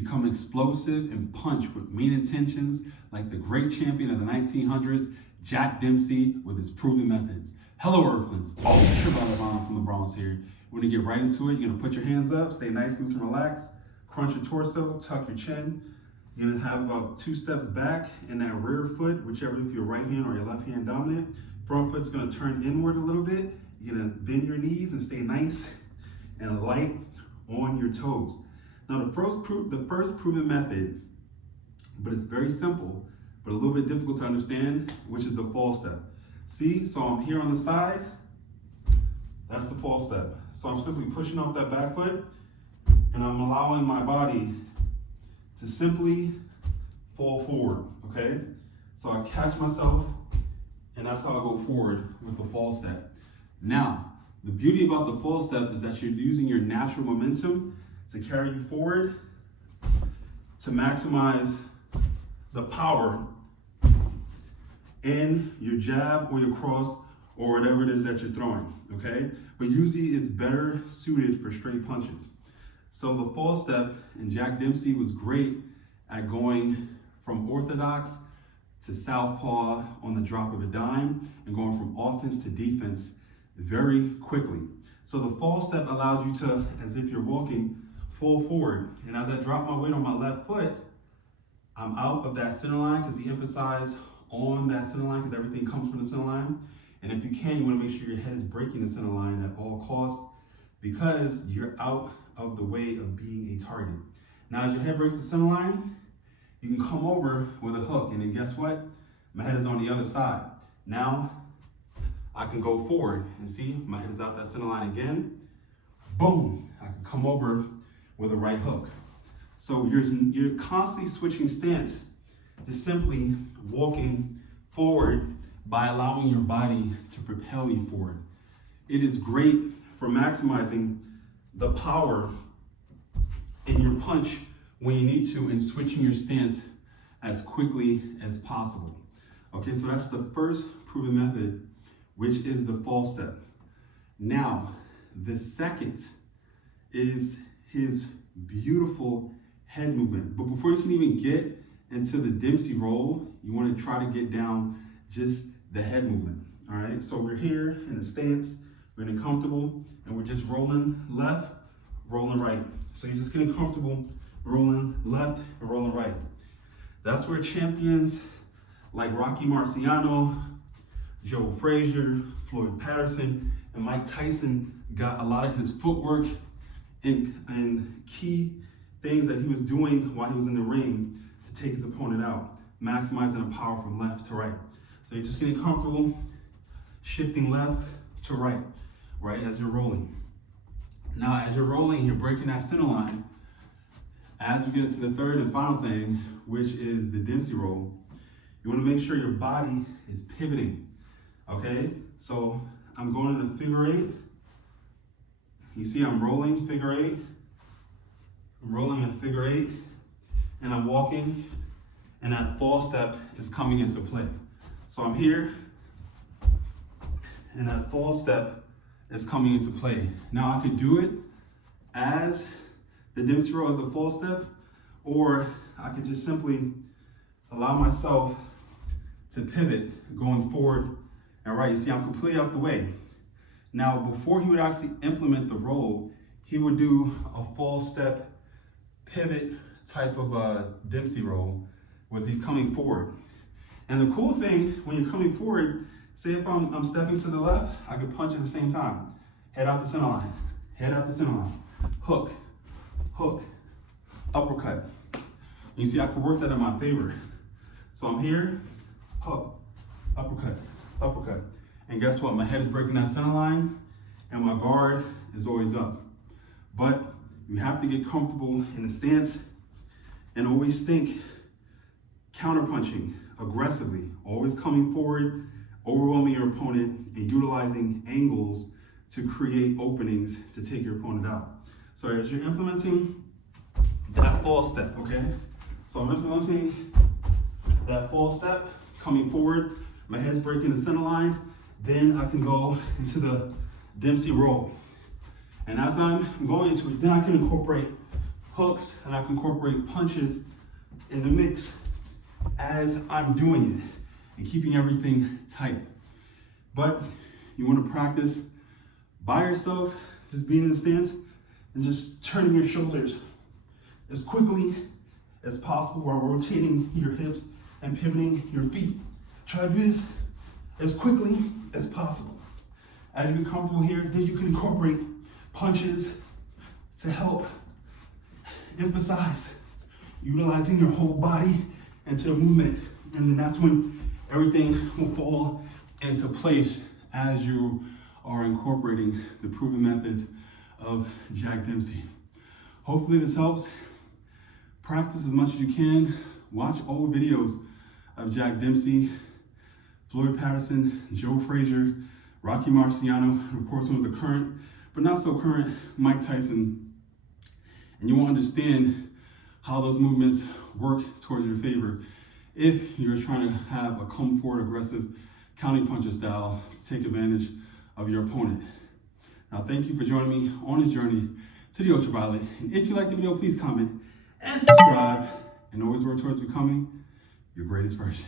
become explosive and punch with mean intentions like the great champion of the 1900s, Jack Dempsey, with his proven methods. Hello, Earthlings. Oh, it's your brother Ron from the Bronx here. We're gonna get right into it. You're gonna put your hands up, stay nice, loose, and relaxed. Crunch your torso, tuck your chin. You're gonna have about 2 steps back in that rear foot, whichever, if you're right hand or your left hand dominant. Front foot's gonna turn inward a little bit. You're gonna bend your knees and stay nice and light on your toes. Now the first proven method, but it's very simple, but a little bit difficult to understand, which is the fall step. See, so I'm here on the side, that's the fall step. So I'm simply pushing off that back foot, and I'm allowing my body to simply fall forward, okay? So I catch myself, and that's how I go forward with the fall step. Now, the beauty about the fall step is that you're using your natural momentum to carry you forward to maximize the power in your jab or your cross or whatever it is that you're throwing, okay? But usually it's better suited for straight punches. So the fall step, and Jack Dempsey was great at going from orthodox to southpaw on the drop of a dime and going from offense to defense very quickly. So the fall step allows you to, as if you're walking, fall forward. And as I drop my weight on my left foot, I'm out of that center line because he emphasized on that center line because everything comes from the center line. And if you can, you want to make sure your head is breaking the center line at all costs because you're out of the way of being a target. Now, as your head breaks the center line, you can come over with a hook. And then guess what? My head is on the other side. Now, I can go forward and see my head is out that center line again. Boom, I can come over with a right hook. So you're constantly switching stance, just simply walking forward by allowing your body to propel you forward. It is great for maximizing the power in your punch when you need to and switching your stance as quickly as possible. Okay, so that's the first proven method, which is the fall step. Now, the second is his beautiful head movement. But before you can even get into the Dempsey roll, you want to try to get down just the head movement. All right, so we're here in the stance, we're getting comfortable, and we're just rolling left, rolling right. So you're just getting comfortable rolling left and rolling right. That's where champions like Rocky Marciano, Joe Frazier, Floyd Patterson, and Mike Tyson got a lot of his footwork and key things that he was doing while he was in the ring to take his opponent out, maximizing the power from left to right. So you're just getting comfortable, shifting left to right, as you're rolling. Now, as you're rolling, you're breaking that center line. As we get into the third and final thing, which is the Dempsey roll, you want to make sure your body is pivoting, okay? So I'm going in a figure 8. You see I'm rolling figure 8. I'm rolling in figure 8, and I'm walking, and that fall step is coming into play. So I'm here, and that fall step is coming into play. Now I could do it as the Dempsey roll as a fall step, or I could just simply allow myself to pivot going forward and right. You see, I'm completely out the way. Now, before he would actually implement the roll, he would do a fall step pivot type of a Dempsey roll, was he's coming forward. And the cool thing, when you're coming forward, say if I'm stepping to the left, I could punch at the same time. Head out to center line, head out to center line, hook, hook, uppercut. You see, I can work that in my favor. So I'm here, hook, uppercut, uppercut. And guess what? My head is breaking that center line, and my guard is always up. But you have to get comfortable in the stance and always think counterpunching aggressively, always coming forward, overwhelming your opponent, and utilizing angles to create openings to take your opponent out. So as you're implementing that fall step, okay? So I'm implementing that fall step, coming forward, my head's breaking the center line, then I can go into the Dempsey roll. And as I'm going into it, then I can incorporate hooks, and I can incorporate punches in the mix as I'm doing it and keeping everything tight. But you want to practice by yourself, just being in the stance and just turning your shoulders as quickly as possible while rotating your hips and pivoting your feet. Try to do this as quickly as possible. As you get comfortable here, then you can incorporate punches to help emphasize utilizing your whole body into the movement. And then that's when everything will fall into place as you are incorporating the proven methods of Jack Dempsey. Hopefully this helps. Practice as much as you can. Watch old videos of Jack Dempsey, Floyd Patterson, Joe Frazier, Rocky Marciano, and of course one of the current, but not so current, Mike Tyson. And you will understand how those movements work towards your favor if you're trying to have a come forward, aggressive counting puncher style to take advantage of your opponent. Now, thank you for joining me on this journey to the ultraviolet. And if you liked the video, please comment and subscribe, and always work towards becoming your greatest version.